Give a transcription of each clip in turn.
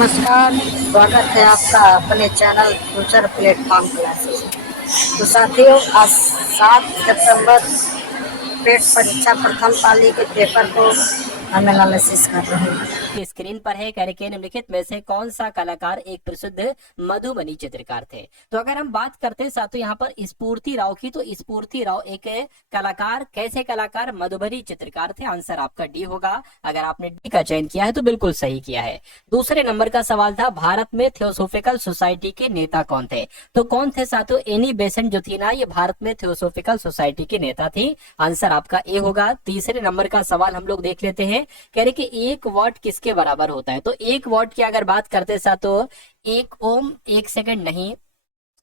नमस्कार, स्वागत है आपका अपने चैनल फ्यूचर प्लेटफॉर्म क्लासेस। तो साथियों, आज 7 सितंबर पेट परीक्षा प्रथम पाली के पेपर को हम एनालिसिस कर रहे हैं। स्क्रीन पर है कह के निम्नलिखित में से कौन सा कलाकार एक प्रसिद्ध मधुबनी चित्रकार थे। तो अगर हम बात करते हैं साथियों यहाँ पर स्फूर्ति राव की, तो स्फूर्ति राव एक कलाकार, कैसे कलाकार, मधुबनी चित्रकार थे। आंसर आपका डी होगा। अगर आपने डी का चयन किया है तो बिल्कुल सही किया है। दूसरे नंबर का सवाल था, भारत में थियोसोफिकल सोसाइटी के नेता कौन थे। तो कौन थे साथियों, एनी बेसेंट जो थी ना, ये भारत में थियोसोफिकल सोसाइटी की नेता थी। आंसर आपका ए होगा। तीसरे नंबर का सवाल हम लोग देख लेते हैं, कह रहे कि 1 वॉट किसके बराबर होता है। तो 1 वॉट की अगर बात करते साथियों, 1 ओम 1 सेकंड नहीं,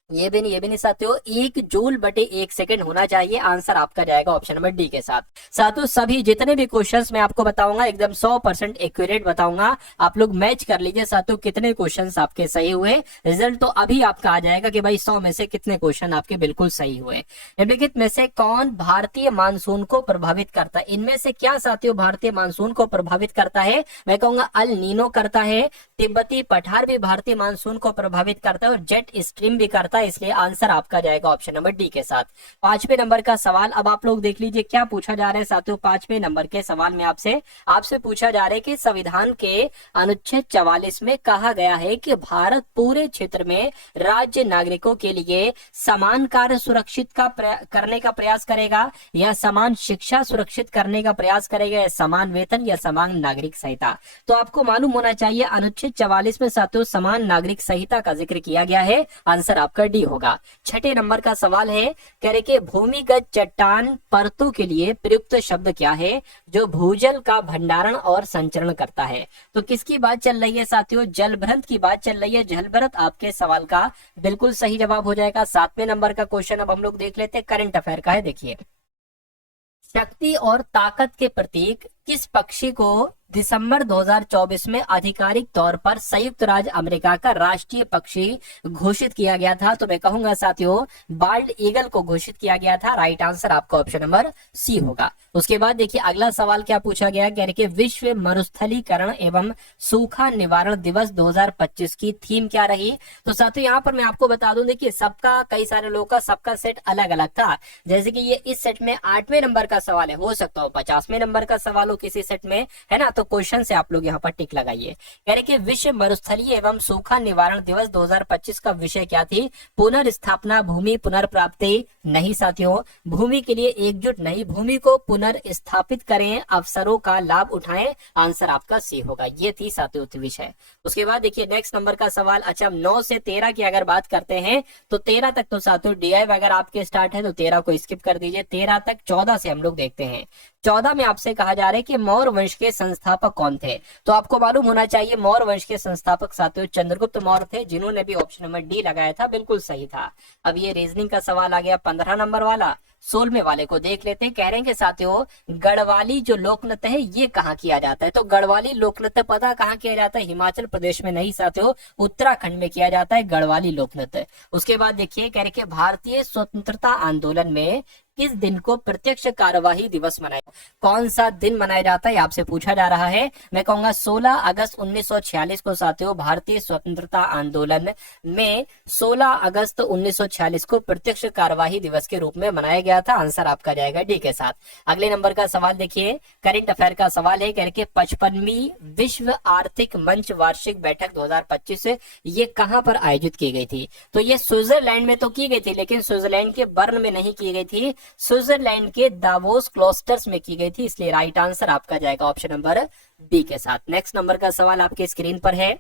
ये भी नहीं साथियों, 1 जूल बटे 1 सेकंड होना चाहिए। आंसर आपका जाएगा ऑप्शन नंबर डी के साथ। साथियों सभी जितने भी क्वेश्चंस मैं आपको बताऊंगा एकदम 100% एक्यूरेट बताऊंगा। आप लोग मैच कर लीजिए साथियों, कितने क्वेश्चंस आपके सही हुए। रिजल्ट तो अभी आपका आ जाएगा कि भाई 100 में से कितने क्वेश्चन आपके बिल्कुल सही हुए। निम्नलिखित में से कौन भारतीय मानसून को प्रभावित करता है। इनमें से क्या साथियों भारतीय मानसून को प्रभावित करता है। मैं कहूंगा अल नीनो करता है, तिब्बती पठार भी भारतीय मानसून को प्रभावित करता है, और जेट स्ट्रीम भी करता है। इसलिए आंसर आपका जाएगा ऑप्शन नंबर डी के साथ। 5वें नंबर का सवाल अब आप लोग देख लीजिए क्या पूछा जा रहा है साथियों। 5वें नंबर के सवाल में आपसे पूछा जा रहा है कि संविधान के अनुच्छेद 44 में कहा गया है कि भारत पूरे क्षेत्र में राज्य नागरिकों के लिए समान कार्य सुरक्षित करने का प्रयास करेगा, या समान शिक्षा सुरक्षित करने का प्रयास करेगा, या समान वेतन, या समान नागरिक संहिता। तो आपको मालूम होना चाहिए अनुच्छेद 44 में साथियों समान नागरिक संहिता का जिक्र किया गया है। आंसर आपका डी होगा। 6ठे नंबर का सवाल है, कह रहे कि भूमिगत चट्टान परतों के लिए प्रयुक्त शब्द क्या है जो भूजल का भंडारण और संचरण करता है। तो किसकी बात चल रही है साथियों, जलभृत की बात चल रही है। जलभृत आपके सवाल का बिल्कुल सही जवाब हो जाएगा। 7वें नंबर का क्वेश्चन अब हम लोग देख लेते हैं, करंट अफेयर का है। देखिए, शक्ति और ताकत के प्रतीक किस पक्षी को दिसंबर 2024 में आधिकारिक तौर पर संयुक्त राज्य अमेरिका का राष्ट्रीय पक्षी घोषित किया गया था। तो मैं कहूंगा साथियों बाल्ड ईगल को घोषित किया गया था। राइट आंसर आपका ऑप्शन नंबर सी होगा। उसके बाद देखिए अगला सवाल क्या पूछा गया, कह रहे कि विश्व मरुस्थलीकरण एवं सूखा निवारण दिवस 2025 की थीम क्या रही। तो साथियों यहाँ पर मैं आपको बता दूं, देखिए सबका, कई सारे लोगों का सबका सेट अलग अलग था। जैसे कि ये इस सेट में 8वें नंबर का सवाल है, हो सकता हो 50वें नंबर का सवाल हो किसी सेट में, है ना। तो क्वेश्चन से आप लोग यहाँ पर टिक लगाइए। कह रहे कि विश्व मरुस्थलीय एवं सूखा निवारण दिवस 2025 का विषय क्या थी, पुनर्स्थापना, भूमि पुनर्प्राप्ति नहीं साथियों, भूमि के लिए एकजुट नहीं, भूमि को पुनर्स्थापित करें, अवसरों का लाभ उठाएं। आंसर आपका सी होगा। ये थी साथियों विषय। उसके बाद देखिए नेक्स्ट नंबर का सवाल, अच्छा 9 से 13 की अगर बात करते हैं तो 13 तक तो साथियों डीआई अगर आपके स्टार्ट है तो 13 को स्किप कर दीजिए। 13 तक 14 से हम लोग देखते हैं। 14 में आपसे कहा जा रहा है कि मौर्य वंश के संस्थापक कौन थे। तो आपको मालूम होना चाहिए मौर्य वंश के संस्थापक साथियों चंद्रगुप्त मौर्य थे, जिन्होंने भी ऑप्शन नंबर डी लगाया था, बिल्कुल सही था। अब ये रीजनिंग का सवाल आ गया 15 नंबर वाला। 16वें वाले को देख लेते हैं। कह रहे हैं कि साथियों गढ़वाली जो लोक नृत्य है ये कहाँ किया जाता है। तो गढ़वाली लोक नृत्य पता कहाँ किया जाता है, हिमाचल प्रदेश में नहीं साथियों, उत्तराखंड में किया जाता है गढ़वाली लोक नृत्य। उसके बाद देखिए कह रहे कि भारतीय स्वतंत्रता आंदोलन में किस दिन को प्रत्यक्ष कार्यवाही दिवस मनाया, कौन सा दिन मनाया जाता है आपसे पूछा जा रहा है। मैं कहूंगा 16 अगस्त 1946 को साथियों भारतीय स्वतंत्रता आंदोलन में 16 अगस्त 1946 को प्रत्यक्ष कार्यवाही दिवस के रूप में मनाया गया था। आंसर आपका जाएगा डी के साथ। अगले नंबर का सवाल देखिए, करंट अफेयर का सवाल है, कह के 55वीं विश्व आर्थिक मंच वार्षिक बैठक 2025 ये कहां पर आयोजित की गई थी। तो ये स्विट्जरलैंड में तो की गई थी, लेकिन स्विट्जरलैंड के बर्न में नहीं की गई थी, स्विट्जरलैंड के दावोस क्लोस्टर्स में की गई थी। इसलिए राइट आंसर आपका जाएगा ऑप्शन नंबर बी के साथ। नेक्स्ट नंबर का सवाल आपके स्क्रीन पर है।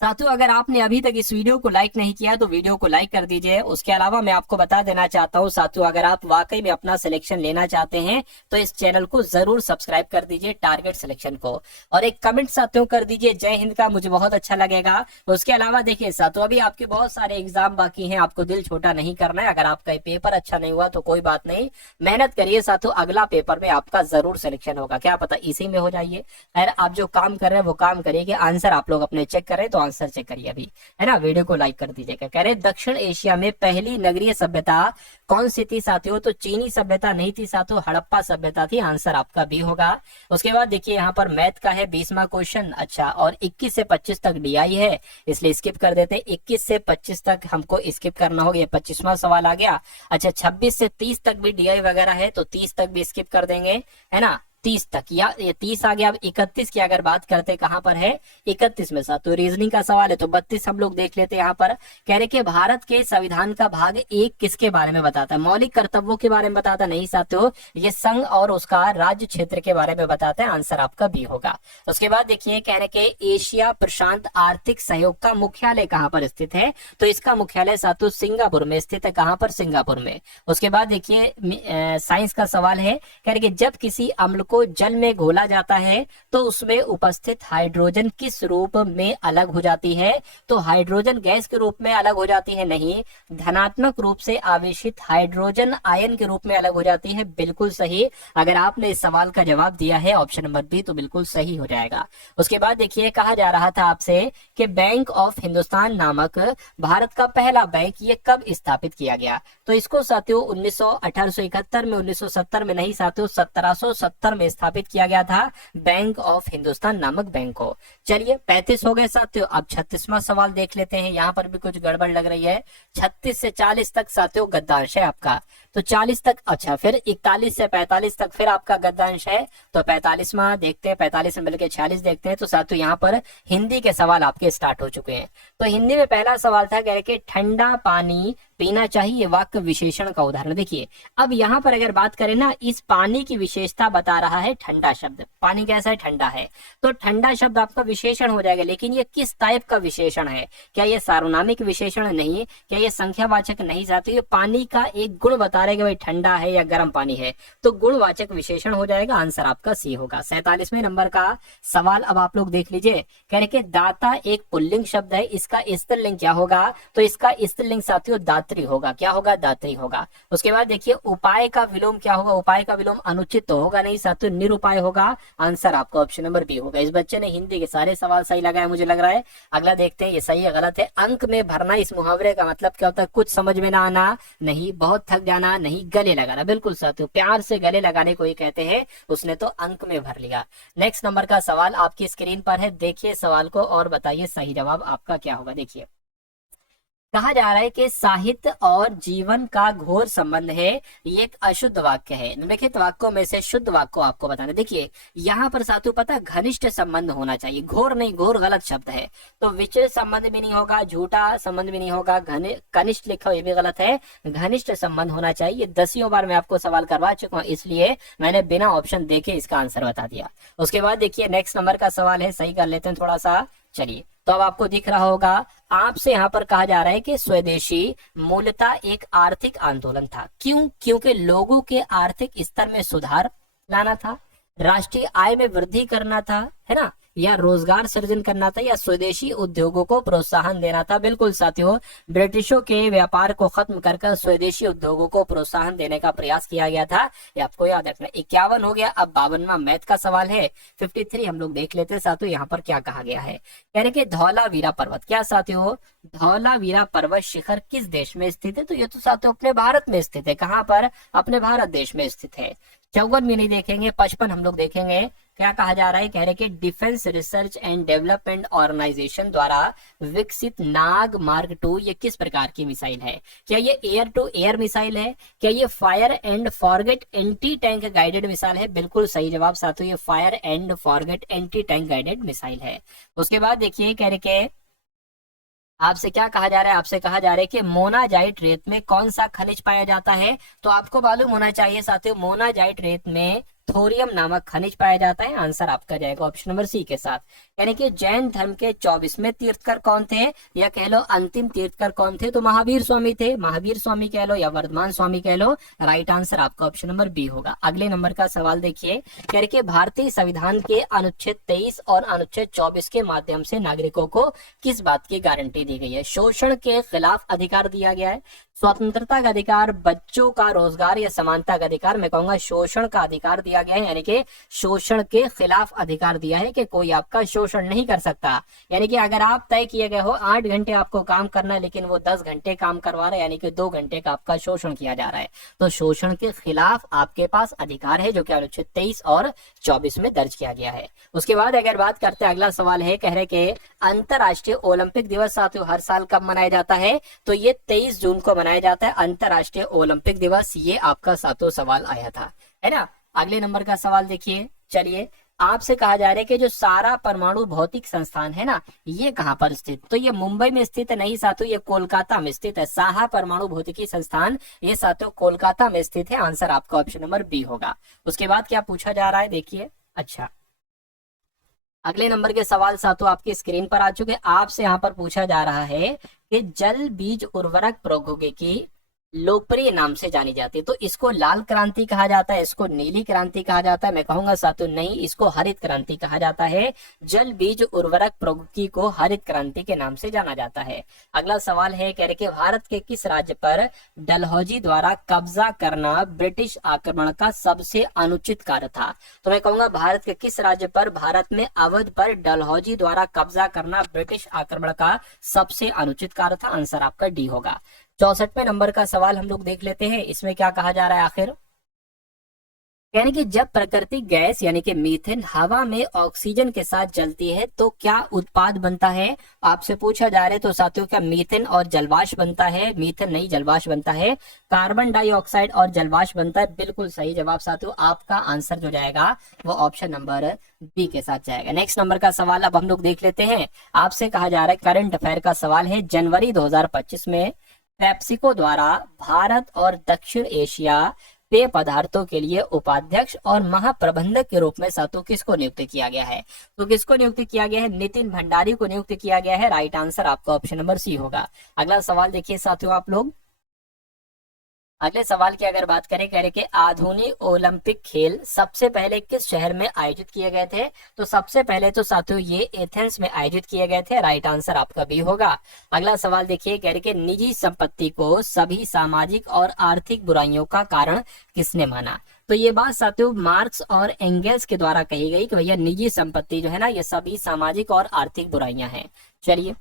साथियों अगर आपने अभी तक इस वीडियो को लाइक नहीं किया तो वीडियो को लाइक कर दीजिए। उसके अलावा मैं आपको बता देना चाहता हूं साथियों, अगर आप वाकई में अपना सिलेक्शन लेना चाहते हैं तो इस चैनल को जरूर सब्सक्राइब कर दीजिए, टारगेट सिलेक्शन को, और एक कमेंट साथियों कर दीजिए जय हिंद का, मुझे बहुत अच्छा लगेगा। उसके अलावा देखिए साथियों अभी आपके बहुत सारे एग्जाम बाकी हैं, आपको दिल छोटा नहीं करना है। अगर आपका पेपर अच्छा नहीं हुआ तो कोई बात नहीं, मेहनत करिए साथियों, अगला पेपर में आपका जरूर सिलेक्शन होगा, क्या पता इसी में हो जाइए। अगर आप जो काम कर रहे हैं वो काम करिए कि आंसर आप लोग अपने चेक करें तो आंसर चेक करिए अभी, है ना, वीडियो को लाइक कर दीजिएगा। कह रहे दक्षिण एशिया में पहली नगरीय सभ्यता कौन सी थी साथियों? तो चीनी सभ्यता नहीं थी साथियों, हड़प्पा सभ्यता थी। आंसर आपका बी होगा। उसके बाद देखिए यहाँ पर मैथ का है 20वां क्वेश्चन। अच्छा, और 21 से 25 तक डीआई है, इसलिए स्किप कर देते हैं। 21 से 25 तक हमको स्किप करना होगा, ये 25वां सवाल आ गया। अच्छा, 26 से 30 तक भी डीआई वगैरह है, तो 30 तक भी स्किप कर देंगे, है ना, 30 तक, या ये 30 आ गया। अब 31 की अगर बात करते, कहां पर है 31 में साथ, तो रीजनिंग का सवाल है, तो 32 हम लोग देख लेते हैं। यहाँ पर कह रहे कि भारत के संविधान का भाग 1 किसके बारे में बताता है? मौलिक कर्तव्यों के बारे में बताता नहीं साथियों, ये संघ और उसका राज्य क्षेत्र के बारे में बताता है। आंसर आपका बी होगा। उसके बाद देखिए कह रहे कि एशिया प्रशांत आर्थिक सहयोग का मुख्यालय कहां पर स्थित है? तो इसका मुख्यालय साथियों सिंगापुर में स्थित है। कहां पर? सिंगापुर में। उसके बाद देखिए साइंस का सवाल है, कह रहे कि जब किसी अम्ल को जल में घोला जाता है तो उसमें उपस्थित हाइड्रोजन किस रूप में अलग हो जाती है? तो हाइड्रोजन गैस के रूप में अलग हो जाती है? नहीं, धनात्मक रूप से आवेशित हाइड्रोजन आयन के रूप में अलग हो जाती है। बिल्कुल सही। अगर आपने इस सवाल का जवाब दिया है ऑप्शन नंबर बी, तो बिल्कुल सही हो जाएगा। उसके बाद देखिए कहा जा रहा था आपसे कि बैंक ऑफ हिंदुस्तान नामक भारत का पहला बैंक ये कब स्थापित किया गया? तो इसको साथियों 1871 में, 1970 में नहीं साथियों, 1770 में स्थापित किया गया था बैंक ऑफ हिंदुस्तान नामक बैंक को। चलिए 35 हो गए साथियों। अब 36वां सवाल देख लेते हैं। यहाँ पर भी कुछ गड़बड़ लग रही है। 36 से 40 तक साथियों गद्यांश है आपका, तो 40 तक, अच्छा फिर 41 से 45 तक फिर आपका गद्यांश है, तो 45वां देखते हैं, 45 से मिलकर 46 देखते हैं। तो साथियों यहाँ पर हिंदी के सवाल आपके स्टार्ट हो चुके हैं। तो हिंदी में पहला सवाल था, कह रहे कि ठंडा पानी पीना चाहिए, वाक्य विशेषण का उदाहरण। देखिए अब यहाँ पर अगर बात करें ना, इस पानी की विशेषता बता रहा है ठंडा शब्द। पानी कैसा है? ठंडा है, तो ठंडा शब्द आपका विशेषण हो जाएगा। लेकिन ये किस टाइप का विशेषण है? क्या ये सार्वनामिक विशेषण नहीं? क्या ये संख्यावाचक नहीं जाती? ये पानी का एक गुण बता रहे कि भाई ठंडा है या गर्म पानी है, तो गुणवाचक विशेषण हो जाएगा। आंसर आपका सी होगा। 47वें नंबर का सवाल अब आप लोग देख लीजिए। कह रहे कि दाता एक पुल्लिंग शब्द है, इसका स्त्रीलिंग क्या होगा? तो इसका स्त्रीलिंग साथियों दात्री होगा। क्या होगा? दात्री होगा। उसके बाद देखिए उपाय का विलोम क्या होगा? उपाय का विलोम अनुचित तो होगा नहीं साथियों, निरुपाय होगा। आंसर आपका ऑप्शन नंबर बी होगा। इस बच्चे ने हिंदी के सारे सवाल सही लगाए मुझे लग रहा है। अगला देखते हैं ये सही है गलत है। अंक में भरना, इस मुहावरे का मतलब क्या होता है? कुछ समझ में ना आना नहीं, बहुत थक जाना नहीं, गले लगाना। बिल्कुल साथियों, प्यार से गले लगाने को ही कहते हैं। उसने तो अंक में भर लिया। नेक्स्ट नंबर का सवाल आपकी स्क्रीन पर है, देखिए सवाल को और बताइए सही जवाब आपका क्या होगा। देखिए कहा जा रहा है कि साहित्य और जीवन का घोर संबंध है, ये एक अशुद्ध वाक्य है। निम्नलिखित वाक्यों में से शुद्ध वाक्य को आपको बताना। देखिए यहाँ पर साथियों पता घनिष्ठ संबंध होना चाहिए, घोर नहीं, घोर गलत शब्द है। तो विचित्र संबंध भी नहीं होगा, झूठा संबंध भी नहीं होगा, कनिष्ठ लिखा ये भी गलत है, घनिष्ठ संबंध होना चाहिए। 10 बार मैं आपको सवाल करवा चुका हूँ, इसलिए मैंने बिना ऑप्शन देखे इसका आंसर बता दिया। उसके बाद देखिए नेक्स्ट नंबर का सवाल है, सही कर लेते हैं थोड़ा सा। चलिए तो अब आपको दिख रहा होगा, आपसे यहाँ पर कहा जा रहा है कि स्वदेशी मूलतः एक आर्थिक आंदोलन था। क्यों? क्योंकि लोगों के आर्थिक स्तर में सुधार लाना था, राष्ट्रीय आय में वृद्धि करना था, है ना, या रोजगार सृजन करना था, या स्वदेशी उद्योगों को प्रोत्साहन देना था। बिल्कुल साथियों, ब्रिटिशों के व्यापार को खत्म कर स्वदेशी उद्योगों को प्रोत्साहन देने का प्रयास किया गया था, ये आपको याद रखना। 51 हो गया। अब 52वां मैथ का सवाल है। 53 हम लोग देख लेते हैं साथियों, यहाँ पर क्या कहा गया है। कह रहे कि धौलावीरा पर्वत, क्या साथियों? धौलावीरा पर्वत शिखर किस देश में स्थित है? तो ये तो साथियों अपने भारत में स्थित है। कहाँ पर? अपने भारत देश में स्थित है। 54 भी नहीं देखेंगे, 55 हम लोग देखेंगे। क्या कहा जा रहा है? कह रहे कि Defence Research and Development Organisation द्वारा विकसित नाग मार्क 2 ये किस प्रकार की मिसाइल है? क्या ये एयर टू एयर मिसाइल है? क्या ये fire and forget anti tank guided missile है? बिल्कुल सही जवाब साथियों, ये fire and forget anti tank guided missile है। उसके बाद देखिए कह रहे कि आपसे क्या कहा जा रहा है? आपसे कहा जा रहा है कि मोनाजाइट रेत में कौन सा खनिज पाया जाता है? तो आपको मालूम होना चाहिए साथियों, मोनाजाइट रेत में थोरियम नामक खनिज पाया जाता है। आंसर आपका जाएगा ऑप्शन नंबर सी के साथ। यानी कि जैन धर्म के 24वें तीर्थकर कौन थे, या कह लो अंतिम तीर्थकर कौन थे? तो महावीर स्वामी थे। महावीर स्वामी कह लो या वर्धमान स्वामी कह लो, राइट आंसर आपका ऑप्शन नंबर बी होगा। अगले नंबर का सवाल देखिए, कह रहे कि भारतीय संविधान के अनुच्छेद 23 और अनुच्छेद 24 के माध्यम से नागरिकों को किस बात की गारंटी दी गई है? शोषण के खिलाफ अधिकार दिया गया है, स्वतंत्रता का अधिकार, बच्चों का रोजगार, या समानता का अधिकार। मैं कहूंगा शोषण का अधिकार दिया दिया गया है, यानी कि शोषण के खिलाफ अधिकार दिया है कि कोई आपका शोषण नहीं कर सकता। यानी कि अगर आप तय किए गए हो 8 घंटे आपको काम करना है, लेकिन वो 10 घंटे काम करवा रहे हैं, यानी कि 2 घंटे का आपका शोषण किया जा रहा है, तो शोषण के खिलाफ आपके पास अधिकार है, जो कि अनुच्छेद 23 और 24 में दर्ज किया गया है। उसके बाद अगर बात करते हैं, अगला सवाल है, कह रहे कि अंतरराष्ट्रीय ओलंपिक दिवस साथियों हर साल कब मनाया जाता है? तो ये 23 जून को मनाया जाता है, अंतरराष्ट्रीय ओलंपिक दिवस। ये आपका सातों सवाल आया था, है ना। अगले नंबर का सवाल देखिए, चलिए आपसे कहा जा रहा है कि जो सारा परमाणु भौतिक संस्थान है ना, ये कहां पर स्थित? तो ये मुंबई में स्थित नहीं साथियों, ये कोलकाता में स्थित है। साहा परमाणु भौतिकी संस्थान ये साथियों कोलकाता में स्थित है। आंसर आपका ऑप्शन नंबर बी होगा। उसके बाद क्या पूछा जा रहा है देखिए, अच्छा अगले नंबर के सवाल साथियों आपकी स्क्रीन पर आ चुके हैं। आपसे यहाँ पर पूछा जा रहा है कि जल बीज उर्वरक प्रौद्योगिकी लोकप्रिय नाम से जानी जाती है, तो इसको लाल क्रांति कहा जाता है, इसको नीली क्रांति कहा जाता है? मैं कहूंगा साथियों नहीं, इसको हरित क्रांति कहा जाता है। जल बीज उर्वरक प्रौद्योगिकी को हरित क्रांति के नाम से जाना जाता है। अगला सवाल है, कह रहे कि भारत के किस राज्य पर डलहौजी द्वारा कब्जा करना ब्रिटिश आक्रमण का सबसे अनुचित कार्य था? तो मैं कहूंगा भारत के किस राज्य पर, भारत में अवध पर डलहौजी द्वारा कब्जा करना ब्रिटिश आक्रमण का सबसे अनुचित कार्य था। आंसर आपका डी होगा। 64वें नंबर का सवाल हम लोग देख लेते हैं, इसमें क्या कहा जा रहा है आखिर? यानी कि जब प्राकृतिक गैस यानी कि मीथेन हवा में ऑक्सीजन के साथ जलती है तो क्या उत्पाद बनता है? आपसे पूछा जा रहा है। तो साथियों क्या मीथेन और जलवाष्प बनता है? मीथेन नहीं, जलवाष्प बनता है। कार्बन डाइऑक्साइड और जलवाष्प बनता है। बिल्कुल सही जवाब साथियों, आपका आंसर जो जाएगा वो ऑप्शन नंबर बी के साथ जाएगा। नेक्स्ट नंबर का सवाल अब हम लोग देख लेते हैं। आपसे कहा जा रहा है, करंट अफेयर का सवाल है, जनवरी 2025 में पेप्सिको द्वारा भारत और दक्षिण एशिया पेय पदार्थों के लिए उपाध्यक्ष और महाप्रबंधक के रूप में साथियों किसको नियुक्त किया गया है? तो किसको नियुक्त किया गया है? नितिन भंडारी को नियुक्त किया गया है। राइट आंसर आपका ऑप्शन नंबर सी होगा। अगला सवाल देखिए साथियों आप लोग, अगले सवाल की अगर बात करें, कह रहे कि आधुनिक ओलंपिक खेल सबसे पहले किस शहर में आयोजित किए गए थे? तो सबसे पहले तो साथियों ये एथेंस में आयोजित किए गए थे। राइट आंसर आपका भी होगा। अगला सवाल देखिए, कह रहे कि निजी संपत्ति को सभी सामाजिक और आर्थिक बुराइयों का कारण किसने माना? तो ये बात साथियों मार्क्स और एंगल्स के द्वारा कही गई कि भैया निजी संपत्ति जो है ना, ये सभी सामाजिक और आर्थिक बुराइयां हैं। चलिए,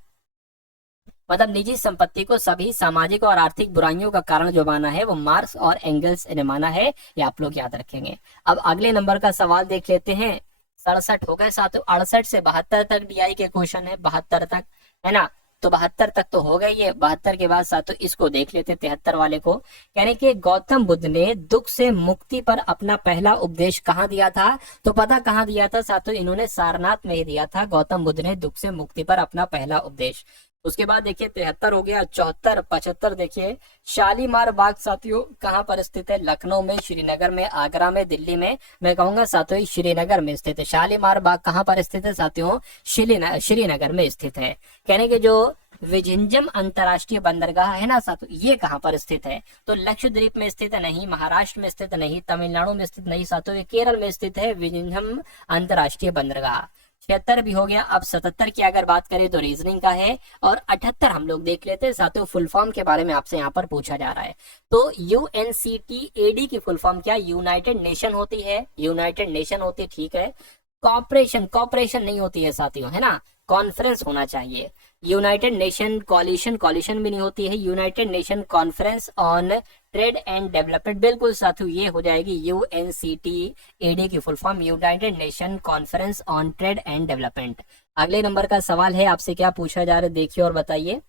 मतलब निजी संपत्ति को सभी सामाजिक और आर्थिक बुराइयों का कारण जो माना है वो मार्क्स और एंगल्स ने माना है। ये आप लोग याद रखेंगे। अब अगले नंबर का सवाल देख लेते हैं। 67 हो गए साथियों, 68 से 72 तक डीआई के क्वेश्चन है, 72 तक, है ना। तो 72 तक तो हो गई है। 72 के बाद साथियों इसको देख लेते, 73 वाले को। कहने कि गौतम बुद्ध ने दुख से मुक्ति पर अपना पहला उपदेश कहाँ दिया था? तो पता कहाँ दिया था साथियों? इन्होंने सारनाथ में ही दिया था। गौतम बुद्ध ने दुख से मुक्ति पर अपना पहला उपदेश। उसके बाद देखिए 73 हो गया, 74, 75 देखिए शालीमार बाग साथियों कहाँ पर स्थित है? लखनऊ में, श्रीनगर में, आगरा में, दिल्ली में? मैं कहूंगा साथियों श्रीनगर में स्थित है। शालीमार बाग कहाँ पर स्थित है साथियों? श्रीनगर में स्थित है। कहने के जो विझिंजम अंतरराष्ट्रीय बंदरगाह है ना साथियों, ये कहाँ पर स्थित है? तो लक्षद्वीप में स्थित है नहीं, महाराष्ट्र में स्थित नहीं, तमिलनाडु में स्थित नहीं साथियों, ये केरल में स्थित है विझिंजम अंतरराष्ट्रीय बंदरगाह। 76 भी हो गया। अब 77 की अगर बात करें तो रीजनिंग का है, और 78 हम लोग देख लेते हैं साथियों। फुल फॉर्म के बारे में आपसे यहाँ पर पूछा जा रहा है। तो UNCTAD की फुल फॉर्म क्या? यूनाइटेड नेशन होती है, यूनाइटेड नेशन होती है, ठीक है। कॉपरेशन नहीं होती है साथियों, है ना, कॉन्फ्रेंस होना चाहिए। यूनाइटेड नेशन कॉलिशन भी नहीं होती है। United nation conference on trade and development, बिल्कुल साथियों ये हो जाएगी UNCTAD की full form, United nation conference on trade and development. अगले नंबर का सवाल है, आपसे क्या पूछा जा रहा है देखिए और बताइए।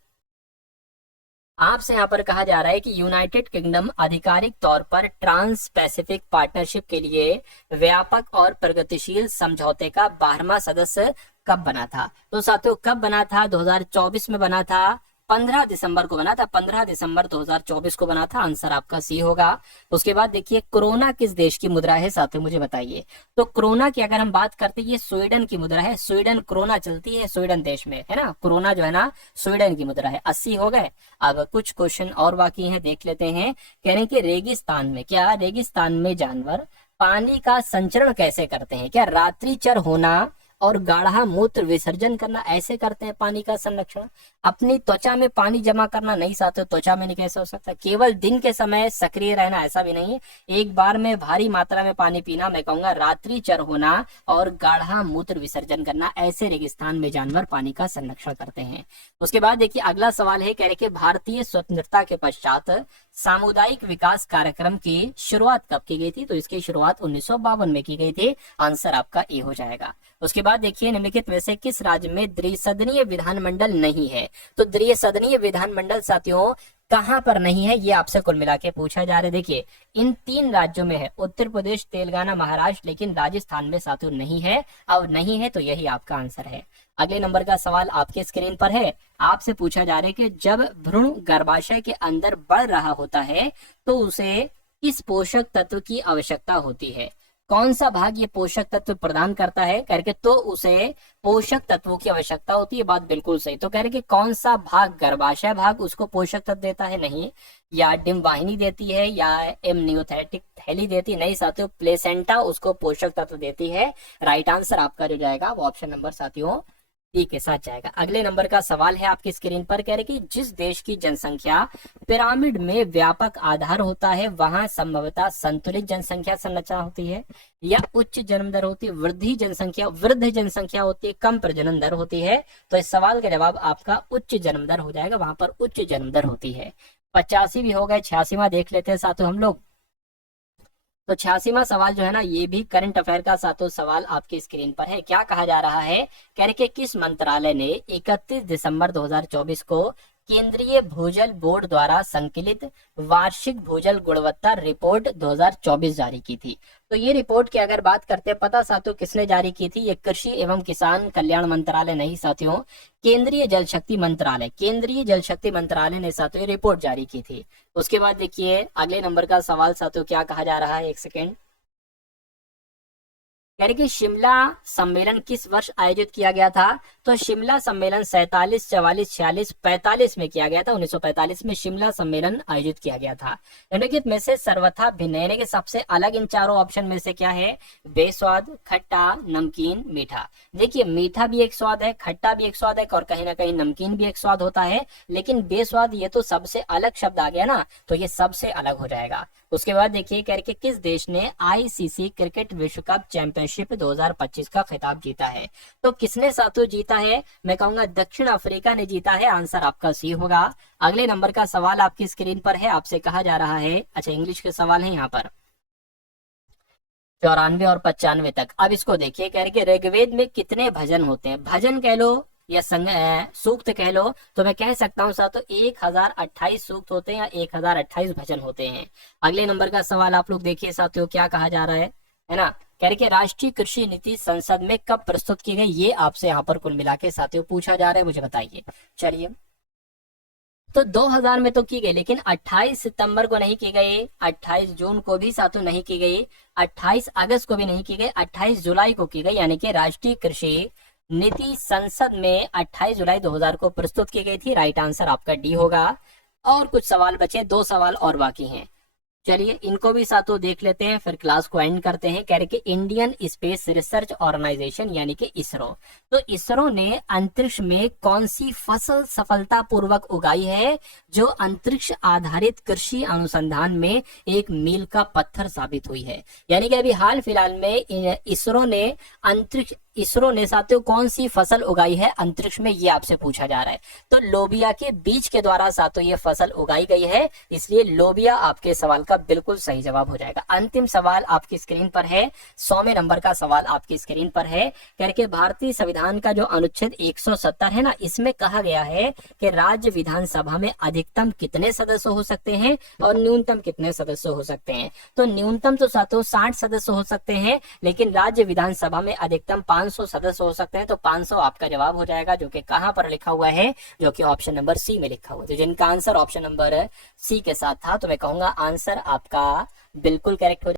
आपसे यहाँ पर कहा जा रहा है कि यूनाइटेड किंगडम आधिकारिक तौर पर ट्रांस पैसिफिक पार्टनरशिप के लिए व्यापक और प्रगतिशील समझौते का 12वां सदस्य कब बना था? तो साथियों कब बना था? 2024 में बना था, 15 दिसंबर को बना था, 15 दिसंबर 2024 को बना था। आंसर आपका सी होगा। उसके बाद देखिए कोरोना किस देश की मुद्रा है साथियों, मुझे बताइए। तो कोरोना की अगर हम बात करते हैं, ये स्वीडन की मुद्रा है। स्वीडन कोरोना चलती है स्वीडन देश में, है ना। कोरोना जो है ना स्वीडन की मुद्रा है। 80 हो गए। अब कुछ क्वेश्चन और बाकी हैं, देख लेते हैं। कह रहे हैं कि रेगिस्तान में, क्या रेगिस्तान में जानवर पानी का संचरण कैसे करते हैं? क्या रात्रिचर होना और गाढ़ा मूत्र विसर्जन करना, ऐसे करते हैं पानी का संरक्षण। अपनी त्वचा में पानी जमा करना, नहीं साथियों त्वचा में नहीं कैसे हो सकता। केवल दिन के समय सक्रिय रहना, ऐसा भी नहीं है। एक बार में भारी मात्रा में पानी पीना, मैं कहूंगा रात्रि चर होना और गाढ़ा मूत्र विसर्जन करना, ऐसे रेगिस्तान में जानवर पानी का संरक्षण करते हैं। उसके बाद देखिए अगला सवाल है, कह रहे कि भारतीय स्वतंत्रता के पश्चात सामुदायिक विकास कार्यक्रम की शुरुआत कब की गई थी? तो इसकी शुरुआत 1952 में की गई थी। आंसर आपका ए हो जाएगा। उसके बाद देखिए निम्नलिखित में से किस राज्य में द्विसदनीय विधानमंडल नहीं है? तो द्विसदनीय विधानमंडल साथियों कहां पर नहीं है, ये आपसे कुल मिला के पूछा जा रहा है। देखिए इन 3 राज्यों में है, उत्तर प्रदेश, तेलंगाना, महाराष्ट्र, लेकिन राजस्थान में साथियों नहीं है। अब नहीं है तो यही आपका आंसर है। अगले नंबर का सवाल आपके स्क्रीन पर है, आपसे पूछा जा रहा है कि जब भ्रूण गर्भाशय के अंदर बढ़ रहा होता है तो उसे किस पोषक तत्व की आवश्यकता होती है? कौन सा भाग ये पोषक तत्व प्रदान करता है करके, तो उसे पोषक तत्वों की आवश्यकता होती है। बात बिल्कुल सही। तो कह रहे कि कौन सा भाग, गर्भाशय भाग उसको पोषक तत्व देता है? नहीं। या डिम्बाहिनी देती है या एमनियोथेटिक थैली देती है? नहीं साथियों, प्लेसेंटा उसको पोषक तत्व देती है। राइट आंसर आपका जो जाएगा वो ऑप्शन नंबर साथियों डी के साथ जाएगा। अगले नंबर का सवाल है आपकी स्क्रीन पर, कह रहे कि जिस देश की जनसंख्या पिरामिड में व्यापक आधार होता है वहां संभवतः संतुलित जनसंख्या संरचना होती है या उच्च जन्म दर होती है? वृद्ध जनसंख्या होती है, कम प्रजनन दर होती है। तो इस सवाल का जवाब आपका उच्च जन्म दर हो जाएगा, वहां पर उच्च जन्म दर होती है। 85 भी हो गए, 86वां देख लेते हैं साथियों हम लोग। तो 86वां सवाल जो है ना, ये भी करंट अफेयर का सातों सवाल आपकी स्क्रीन पर है। क्या कहा जा रहा है, कह रहे कि किस मंत्रालय ने 31 दिसंबर 2024 को केंद्रीय भूजल बोर्ड द्वारा संकलित वार्षिक भूजल गुणवत्ता रिपोर्ट 2024 जारी की थी? तो ये रिपोर्ट की अगर बात करते हैं, पता साथियों किसने जारी की थी? ये कृषि एवं किसान कल्याण मंत्रालय नहीं साथियों, केंद्रीय जल शक्ति मंत्रालय, केंद्रीय जल शक्ति मंत्रालय ने साथियों ये रिपोर्ट जारी की थी। उसके बाद देखिए अगले नंबर का सवाल साथियों क्या कहा जा रहा है, एक सेकेंड। कह रहे कि शिमला सम्मेलन किस वर्ष आयोजित किया गया था? तो शिमला सम्मेलन 47, 44, 46, 45 में किया गया था। 1945 में शिमला सम्मेलन आयोजित किया गया था। निम्नलिखित में से सर्वथा भिन्न यानी कि सबसे अलग इन चारों ऑप्शन में से क्या है? बेस्वाद, खट्टा, नमकीन, मीठा। देखिए मीठा भी एक स्वाद है, खट्टा भी एक स्वाद है और कहीं ना कहीं नमकीन भी एक स्वाद होता है, लेकिन बेस्वाद ये तो सबसे अलग शब्द आ गया ना, तो ये सबसे अलग हो जाएगा। उसके बाद देखिए कह रहे कि किस देश ने आईसीसी क्रिकेट विश्व कप चैंपियनशिप 2025 का खिताब जीता है? तो किसने साथियों जीता है? मैं कहूंगा दक्षिण अफ्रीका ने जीता है। आंसर आपका सी होगा। अगले नंबर का सवाल आपकी स्क्रीन पर है, आपसे कहा जा रहा है, अच्छा इंग्लिश के सवाल है यहाँ पर 94 और 95 तक। अब इसको देखिए, कह रहे कि ऋग्वेद में कितने भजन होते हैं? भजन कह लो या सूक्त कह लो, तो मैं कह सकता हूँ साथियों 1028 सूक्त होते हैं या 1028 भजन होते हैं। अगले नंबर का सवाल आप लोग देखिए साथियों क्या कहा जा रहा है ना। कह रहे कि राष्ट्रीय कृषि नीति संसद में कब प्रस्तुत की गई? ये आपसे यहाँ पर कुल मिला के साथियों पूछा जा रहा है, मुझे बताइए। चलिए तो 2000 में तो की गई, लेकिन 28 सितंबर को नहीं की गई, 28 जून को भी साथियों नहीं की गई, 28 अगस्त को भी नहीं की गई, 28 जुलाई को की गई। यानी कि राष्ट्रीय कृषि नीति संसद में 28 जुलाई 2000 को प्रस्तुत की गई थी। राइट आंसर आपका डी होगा। और कुछ सवाल बचे, 2 सवाल और बाकी हैं, चलिए इनको भी साथों देख लेते हैं, फिर क्लास को एंड करते हैं। कह रहे कि इंडियन स्पेस रिसर्च ऑर्गेनाइजेशन यानी कि इसरो, तो इसरो ने अंतरिक्ष में कौन सी फसल सफलतापूर्वक उगाई है जो अंतरिक्ष आधारित कृषि अनुसंधान में एक मील का पत्थर साबित हुई है? यानी कि अभी हाल फिलहाल में इसरो ने साथियों कौन सी फसल उगाई है अंतरिक्ष में, ये आपसे पूछा जा रहा है। तो लोबिया के बीज के द्वारा साथियों ये फसल उगाई गई है, इसलिए लोबिया आपके सवाल का बिल्कुल सही जवाब हो जाएगा। अंतिम सवाल आपकी स्क्रीन पर है, 100वें नंबर का सवाल आपकी स्क्रीन पर है। करके भारतीय संविधान का जो अनुच्छेद 170 है ना, इसमें कहा गया है कि राज्य विधानसभा में अधिकतम कितने सदस्य हो सकते हैं और न्यूनतम कितने सदस्य हो सकते हैं? तो न्यूनतम तो साथियों 60 सदस्य हो सकते हैं, लेकिन राज्य विधानसभा में अधिकतम 500 सदस्य हो सकते हैं। तो 500 आपका जवाब हो जाएगा, जो कि कहां पर लिखा हुआ है? जो कि ऑप्शन नंबर सी में लिखा हुआ है। तो जिनका आंसर ऑप्शन नंबर सी के साथ था, तो मैं कहूंगा आंसर आपका बिल्कुल करेक्ट हो